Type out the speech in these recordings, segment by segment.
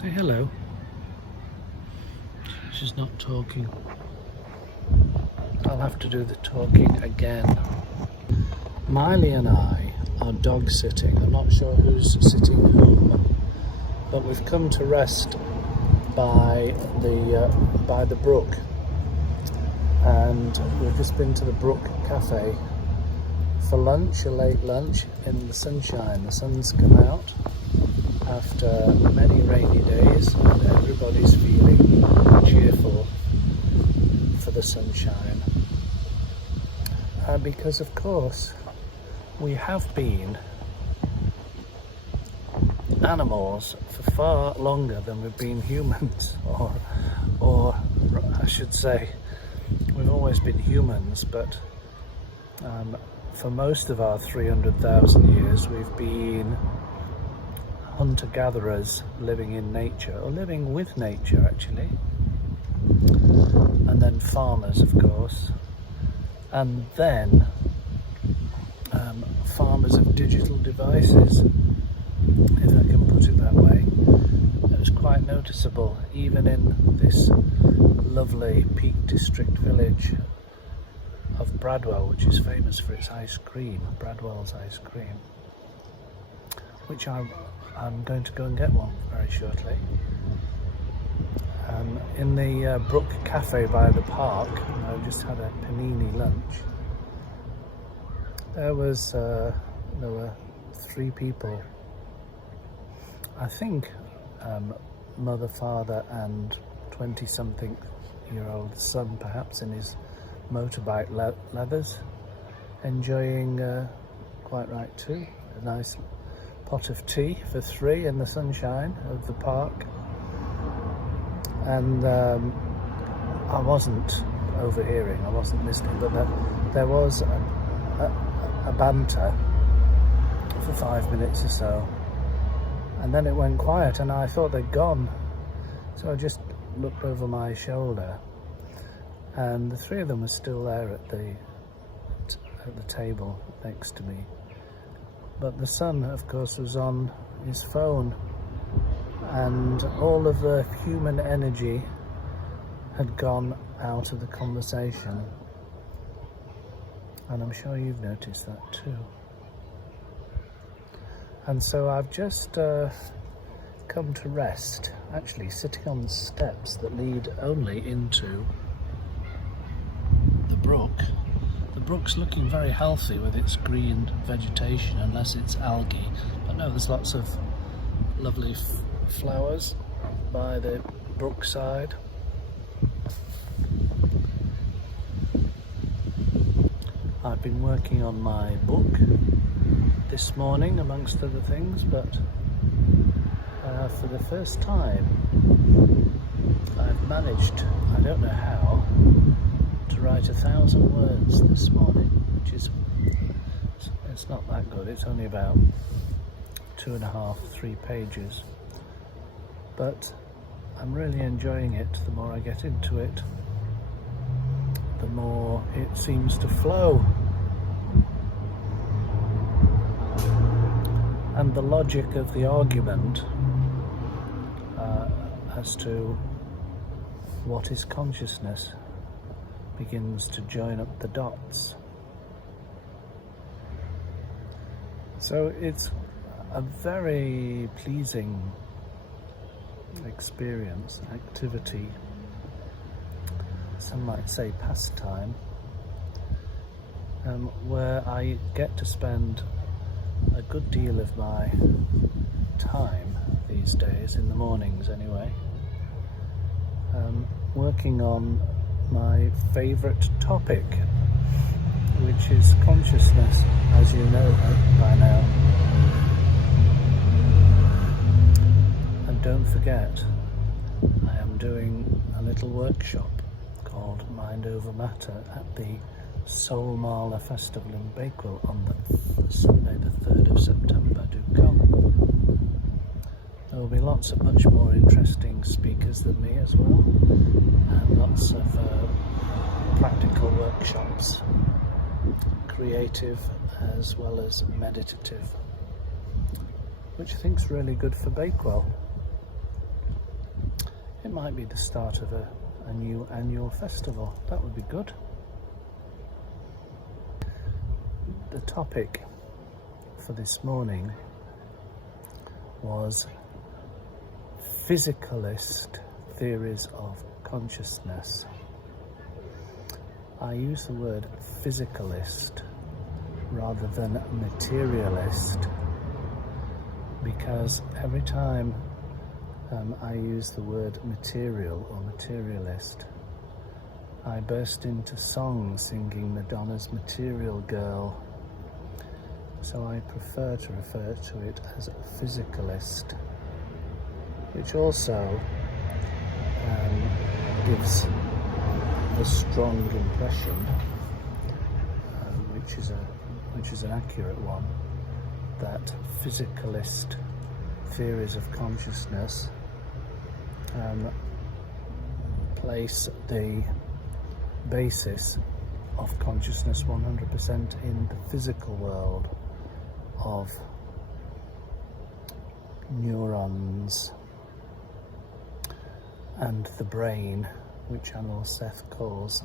Say hello. She's not talking. I'll have to do the talking again. Mylie and I are dog sitting. I'm not sure who's sitting whom, but we've come to rest by the brook, and we've just been to the Brook Cafe for lunch, a late lunch in the sunshine. The sun's come out after many rainy days and everybody's feeling cheerful for the sunshine, because of course we have been animals for far longer than we've been humans, or I should say we've always been humans, but for most of our 300,000 years we've been hunter-gatherers living in nature, or living with nature actually, and then farmers of course, and then farmers of digital devices, if I can put it that way. It was quite noticeable even in this lovely Peak District village of Bradwell, which is famous for its ice cream, Bradwell's ice cream, which I'm going to go and get one very shortly. In the Brook Cafe by the park, I just had a panini lunch. There were 3 people, I think mother, father and 20-something-year-old son, perhaps in his motorbike leathers, enjoying, quite right too, a nice pot of tea for 3 in the sunshine of the park. And I wasn't overhearing, I wasn't listening, but there was a banter for 5 minutes or so, and then it went quiet and I thought they'd gone, so I just looked over my shoulder and the 3 of them were still there at the table next to me, but the son of course was on his phone, and all of the human energy had gone out of the conversation, and I'm sure you've noticed that too. And so I've just come to rest, actually sitting on the steps that lead only into the brook. The brook's looking very healthy with its green vegetation, unless it's algae, but no, there's lots of lovely flowers by the brookside. I've been working on my book this morning amongst other things, but for the first time I've managed, I don't know how, to write 1,000 words this morning, which is, it's not that good, it's only about 2.5-3 pages, but I'm really enjoying it. The more I get into it, the more it seems to flow. And the logic of the argument as to what is consciousness begins to join up the dots. So it's a very pleasing experience, activity, some might say pastime, where I get to spend a good deal of my time these days, in the mornings anyway, working on my favourite topic, which is consciousness, as you know by now. And don't forget, I am doing a little workshop called Mind Over Matter at the Soul Marla Festival in Bakewell on the Sunday the 3rd of September. Do come. There will be lots of much more interesting speakers than me as well, and lots of practical workshops, creative as well as meditative, which I think is really good for Bakewell. It might be the start of a new annual festival. That would be good. The topic for this morning was physicalist theories of consciousness. I use the word physicalist rather than materialist because every time I use the word material or materialist, I burst into song singing Madonna's Material Girl. So I prefer to refer to it as a physicalist, which also gives a strong impression, which is an accurate one, that physicalist theories of consciousness place the basis of consciousness 100% in the physical world of neurons and the brain, which Anil Seth calls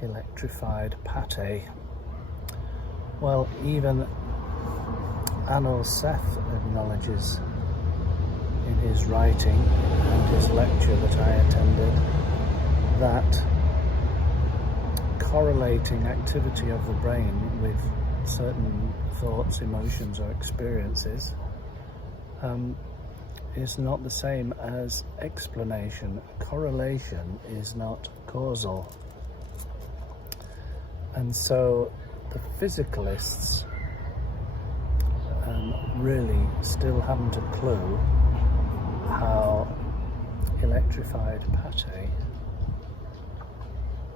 electrified pate. Well, even Anil Seth acknowledges in his writing and his lecture that I attended that correlating activity of the brain with certain thoughts, emotions or experiences is not the same as explanation. Correlation is not causal. And so the physicalists really still haven't a clue how electrified pate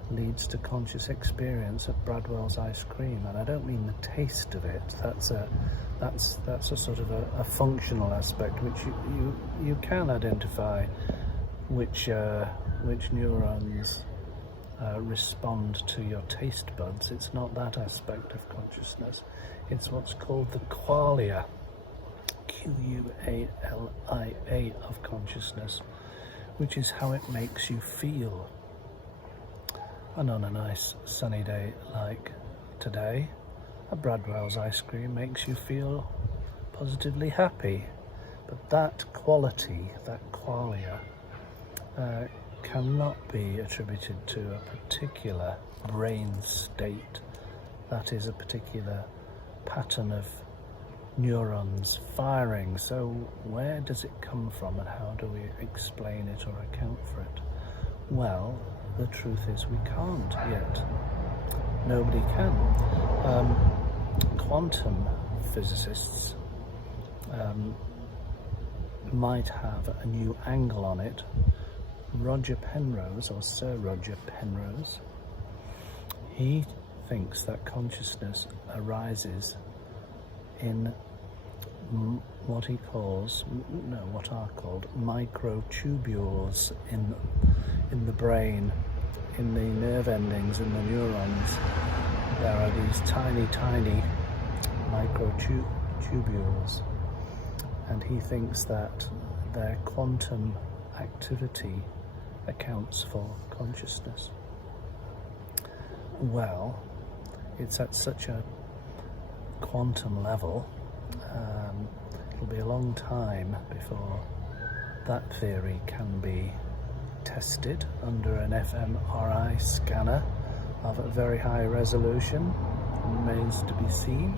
leads to conscious experience of Bradwell's ice cream. And I don't mean the taste of it. That's a sort of a functional aspect which you can identify which neurons respond to your taste buds. It's not that aspect of consciousness. It's what's called the qualia, Qualia of consciousness, which is how it makes you feel. And on a nice sunny day like today, a Bradwell's ice cream makes you feel positively happy. But that quality, that qualia, cannot be attributed to a particular brain state. That is a particular pattern of neurons firing. So where does it come from and how do we explain it or account for it? Well, the truth is we can't yet. Nobody can. Quantum physicists might have a new angle on it. Roger Penrose, or Sir Roger Penrose, he thinks that consciousness arises in what are called microtubules in the brain, in the nerve endings, in the neurons. There are these tiny microtubules, and he thinks that their quantum activity accounts for consciousness. Well, it's at such a quantum level, it'll be a long time before that theory can be tested under an fMRI scanner of a very high resolution. Remains to be seen.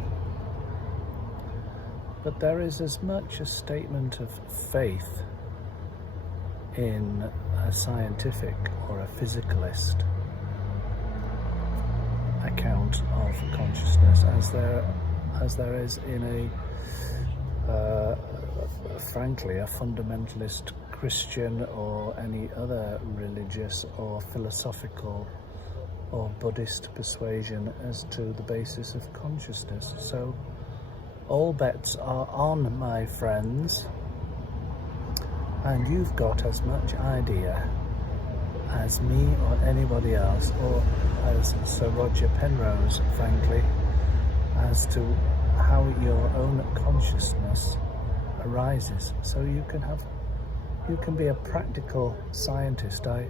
But there is as much a statement of faith in a scientific or a physicalist account of consciousness as there is in frankly a fundamentalist Christian or any other religious or philosophical or Buddhist persuasion as to the basis of consciousness. So all bets are on, my friends, and you've got as much idea as me or anybody else, or as Sir Roger Penrose, frankly, as to how your own consciousness arises. So you can have You can be a practical scientist. I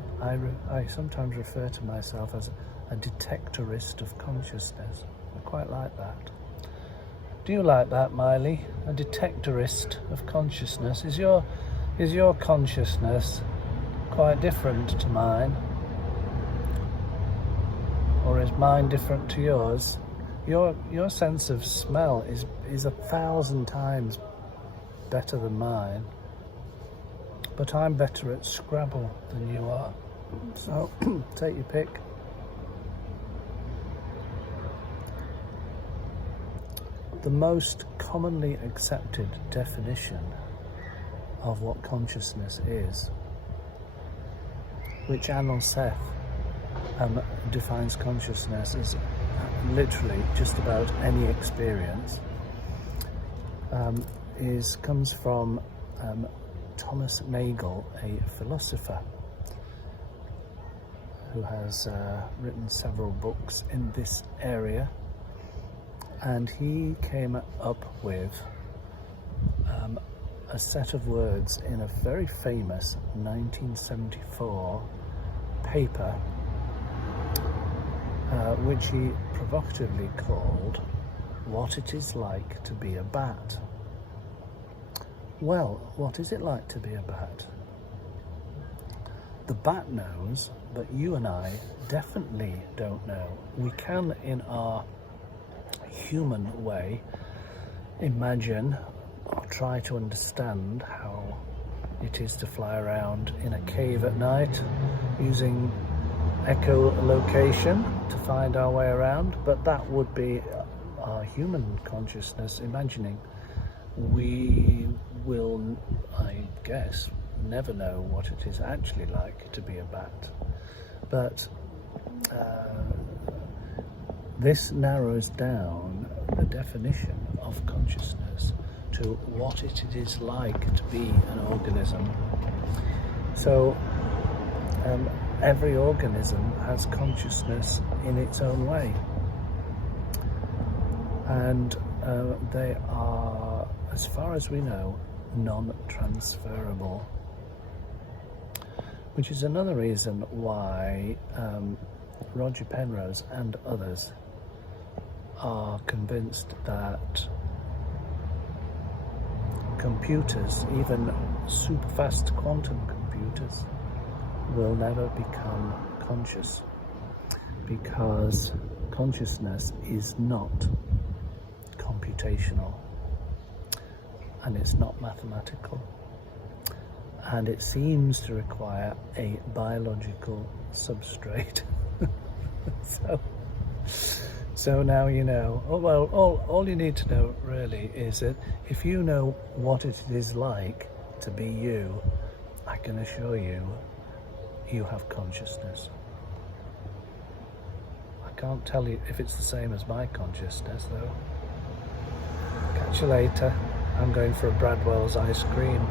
sometimes refer to myself as a detectorist of consciousness. I quite like that. Do you like that, Mylie? A detectorist of consciousness. Is your consciousness quite different to mine? Or is mine different to yours? Your sense of smell is 1,000 times better than mine. But I'm better at Scrabble than you are. So take your pick. The most commonly accepted definition of what consciousness is, which Anil Seth defines consciousness as literally just about any experience, comes from Thomas Nagel, a philosopher who has written several books in this area, and he came up with a set of words in a very famous 1974 paper, which he provocatively called "What It Is Like to Be a Bat." Well, what is it like to be a bat? The bat knows, but you and I definitely don't know. We can, in our human way, imagine or try to understand how it is to fly around in a cave at night using echolocation to find our way around, but that would be our human consciousness imagining. We will, I guess, never know what it is actually like to be a bat. But this narrows down the definition of consciousness to what it is like to be an organism. So every organism has consciousness in its own way, and they are, as far as we know, non-transferable, which is another reason why Roger Penrose and others are convinced that computers, even super fast quantum computers, will never become conscious, because consciousness is not computational and it's not mathematical, and it seems to require a biological substrate. So now you know. Oh, well, all you need to know really is that if you know what it is like to be you, I can assure you, you have consciousness. I can't tell you if it's the same as my consciousness, though. Catch you later. I'm going for a Bradwell's ice cream.